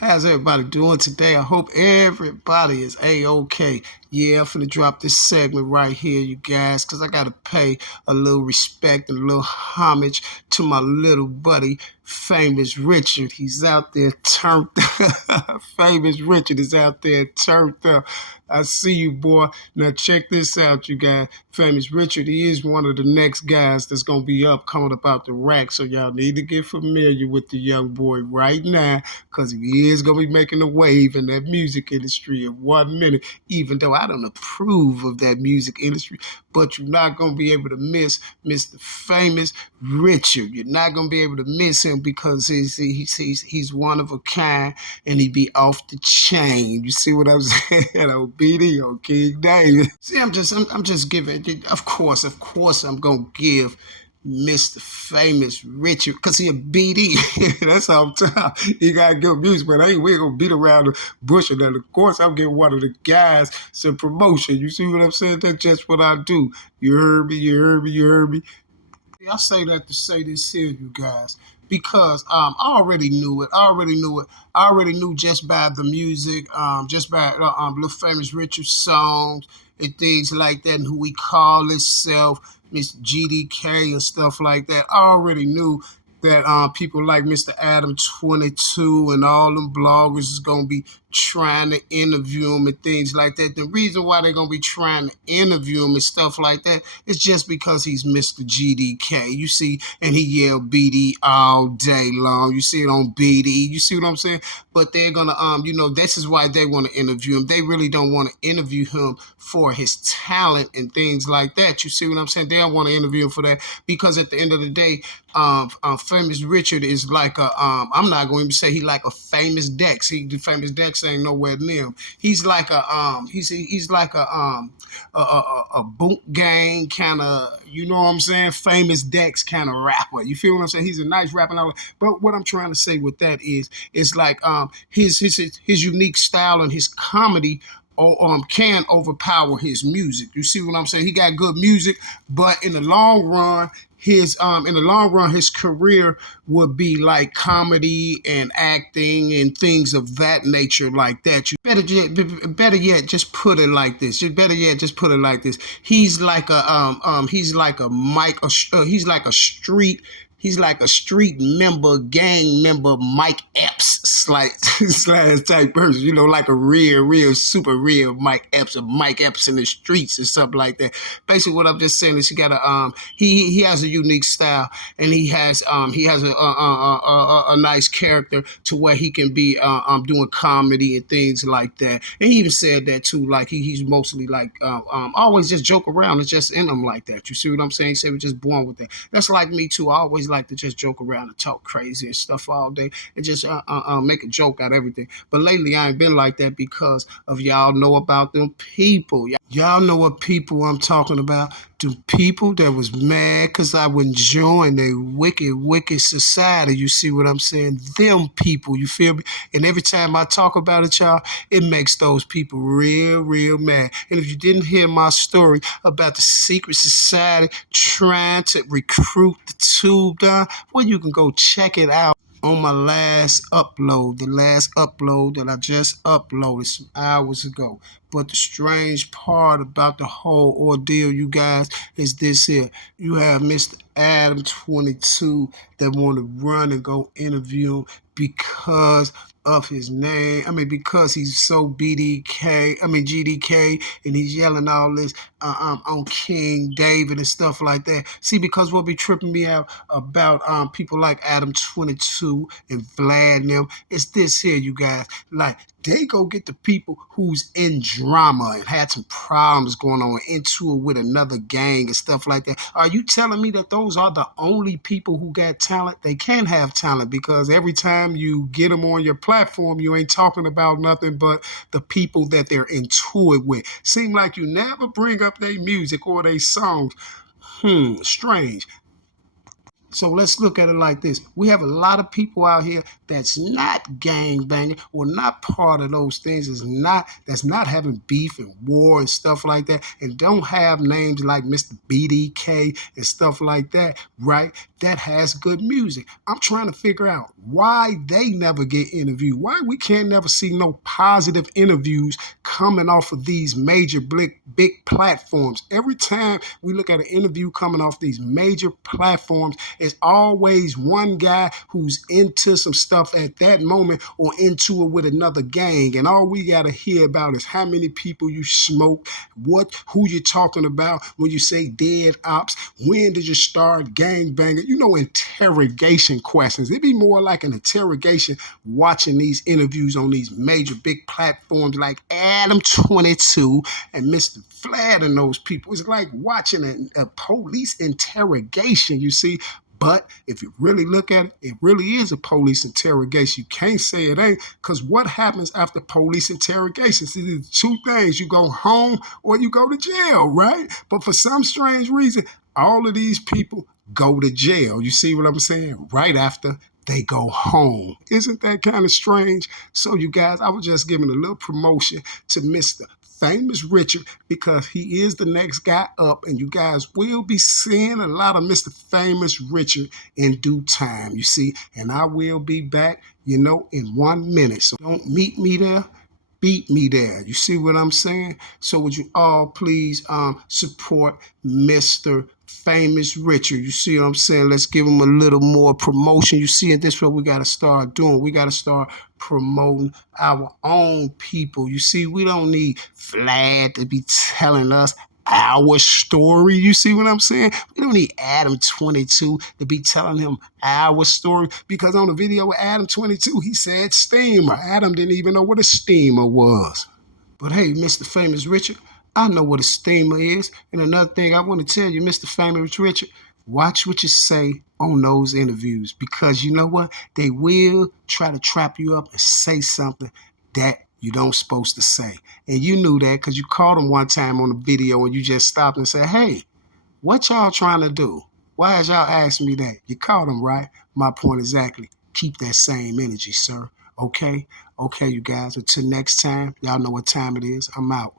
How's everybody doing today? I hope everybody is A-OK. Yeah, I'm finna drop this segment right here, you guys, because I got to pay a little respect and a little homage to my little buddy, Famous Richard. He's out there turned Famous Richard is out there turned up. I see you, boy. Now check this out, you guys. Famous Richard, he is one of the next guys that's going to be up coming up out the rack, so y'all need to get familiar with the young boy right now because he is going to be making a wave in that music industry in 1 minute, even though I don't approve of that music industry. But you're not going to be able to miss Mr. Famous Richard. You're not going to be able to miss him because he's one of a kind and he be off the chain. You see what I'm saying? On BD, on King David. See, I'm just giving. Of course, I'm gonna give Mr. Famous Richard, because he a BD. That's how I'm talking. He got good music, but we ain't gonna beat around the bush. And then, of course, I'm getting one of the guys some promotion. You see what I'm saying? That's just what I do. You heard me, you heard me, you heard me. I say that to say this here, you guys, because I already knew it. I already knew just by the music, just by Little Famous Richard songs and things like that, and who he called himself, Mr. GDK and stuff like that. I already knew that people like Mr. Adam 22 and all them bloggers is gonna be trying to interview him and things like that. The reason why they're gonna be trying to interview him and stuff like that is just because he's Mr. GDK. You see, and he yelled BD all day long. You see it on BD. You see what I'm saying? But they're gonna this is why they want to interview him. They really don't want to interview him for his talent and things like that. You see what I'm saying? They don't want to interview him for that because at the end of the day, Famous Richard is like a I'm not going to say he like a famous Dex. The famous Dex ain't nowhere near him. He's like a he's like a boot gang kind of, you know what I'm saying, famous Dex kind of rapper. You feel what I'm saying? He's a nice rapper and all that. But what I'm trying to say with that is it's like his unique style and his comedy can overpower his music. You see what I'm saying? He got good music, but in the long run his career would be like comedy and acting and things of that nature like that. You better yet just put it like this. You better yet just put it like this. He's like a Mike he's like a street He's like a street member, gang member, Mike Epps slash type person, like a real, super real Mike Epps, or Mike Epps in the streets or something like that. Basically, what I'm just saying is he got he has a unique style, and he has a nice character to where he can be doing comedy and things like that. And he even said that too, like he's mostly like always just joke around. It's just in him like that. You see what I'm saying? He said we're just born with that. That's like me too. I always like to just joke around and talk crazy and stuff all day and just make a joke out of everything. But lately I ain't been like that because of y'all know about them people. Y'all know what people I'm talking about. The people that was mad because I would join a wicked society. You see what I'm saying? Them people, you feel me? And every time I talk about it, y'all, it makes those people real mad. And if you didn't hear my story about the secret society trying to recruit the tube down, well, you can go check it out on my the last upload that I just uploaded some hours ago. But the strange part about the whole ordeal, you guys, is this here. You have Mr. Adam 22 that want to run and go interview him because of his name. I mean, because he's so GDK, and he's yelling all this on King David and stuff like that. See, because what be tripping me out about people like Adam 22 and Vlad and them, it's this here, you guys. Like, they go get the people who's in drama and had some problems going on into it with another gang and stuff like that. Are you telling me that those are the only people who got talent? They can't have talent because every time you get them on your platform, you ain't talking about nothing but the people that they're into it with. Seem like you never bring up their music or their songs. Strange. So let's look at it like this. We have a lot of people out here that's not gang banging or not part of those things, that's not having beef and war and stuff like that, and don't have names like Mr. BDK and stuff like that, right? That has good music. I'm trying to figure out why they never get interviewed. Why we can't never see no positive interviews coming off of these major big platforms. Every time we look at an interview coming off these major platforms, it's always one guy who's into some stuff at that moment or into it with another gang. And all we got to hear about is how many people you smoke, who you're talking about when you say dead ops, when did you start gang banging, interrogation questions. It'd be more like an interrogation watching these interviews on these major big platforms like Adam 22 and Mr. Fladd and those people. It's like watching a police interrogation, you see. But if you really look at it, it really is a police interrogation. You can't say it ain't, because what happens after police interrogations? It's two things. You go home or you go to jail, right? But for some strange reason, all of these people go to jail. You see what I'm saying? Right after they go home. Isn't that kind of strange? So you guys, I was just giving a little promotion to Mr. Famous Richard because he is the next guy up, and you guys will be seeing a lot of Mr. Famous Richard in due time, you see, and I will be back, in 1 minute. So don't meet me there, beat me there. You see what I'm saying? So would you all please support Mr. Famous Richard? You see what I'm saying? Let's give him a little more promotion. You see, and this is what we got to start doing. We got to start promoting our own people. You see, we don't need Fladd to be telling us our story. You see what I'm saying? We don't need Adam 22 to be telling him our story, because on the video with Adam 22, he said steamer. Adam didn't even know what a steamer was. But hey, Mr. Famous Richard, I know what a steamer is. And another thing I want to tell you, Mr. Famous Richard, watch what you say on those interviews, because you know what? They will try to trap you up and say something that you don't supposed to say. And you knew that because you caught them one time on the video and you just stopped and said, hey, what y'all trying to do? Why is y'all asking me that? You caught them, right? My point exactly. Keep that same energy, sir. Okay? Okay, you guys. Until next time, y'all know what time it is. I'm out.